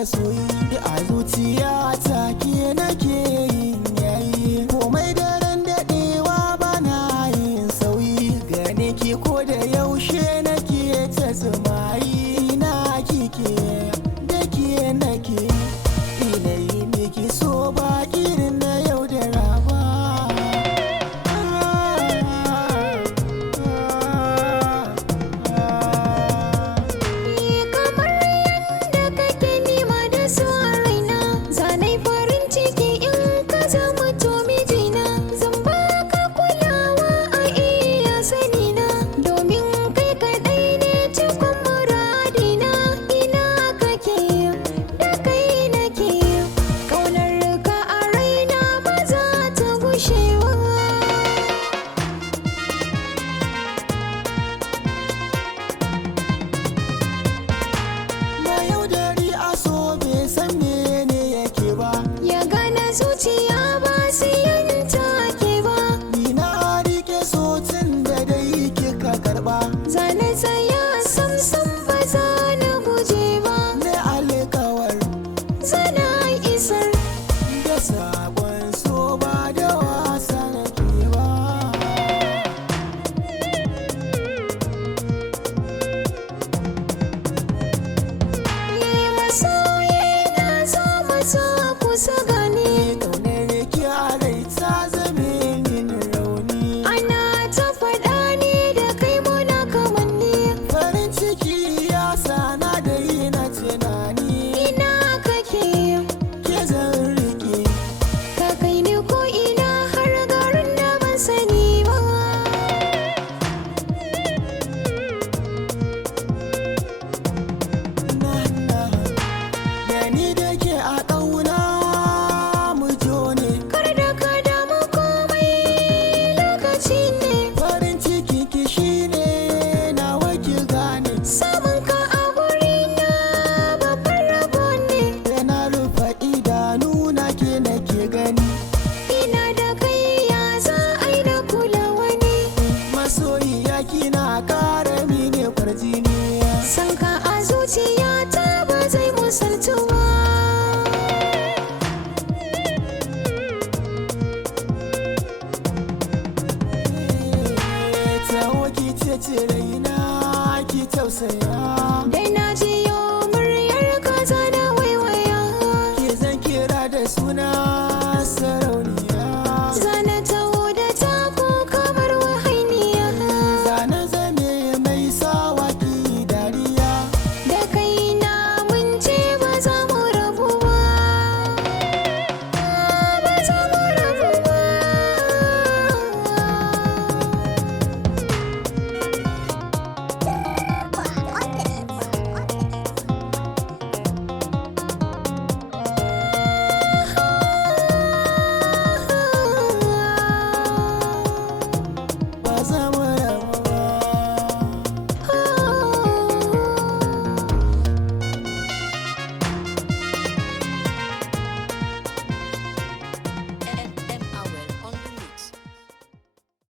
masoyi a zuciya ta ke nake yin yayi komai daren daɗewa bana yin sauyi gane ki ko da yaushe nake ta zumayi ina kike da ke nake ilayi miki so ba irin na yau da raba zuciya ba siyan take ba ni na rike sotin da dai kika karba zane tsaya samsam ba za na guje ba ne alkawar zana isar da sabon so ba da wasa nake ba ni masoyi na zo maso kusa gani kina kara mini kwarjini san ka a zuciyata ba zai musaltu ba tawo ki ce raina ki tausaya dai na jiyo muryar kaza da waiwaya ke zan kira da suna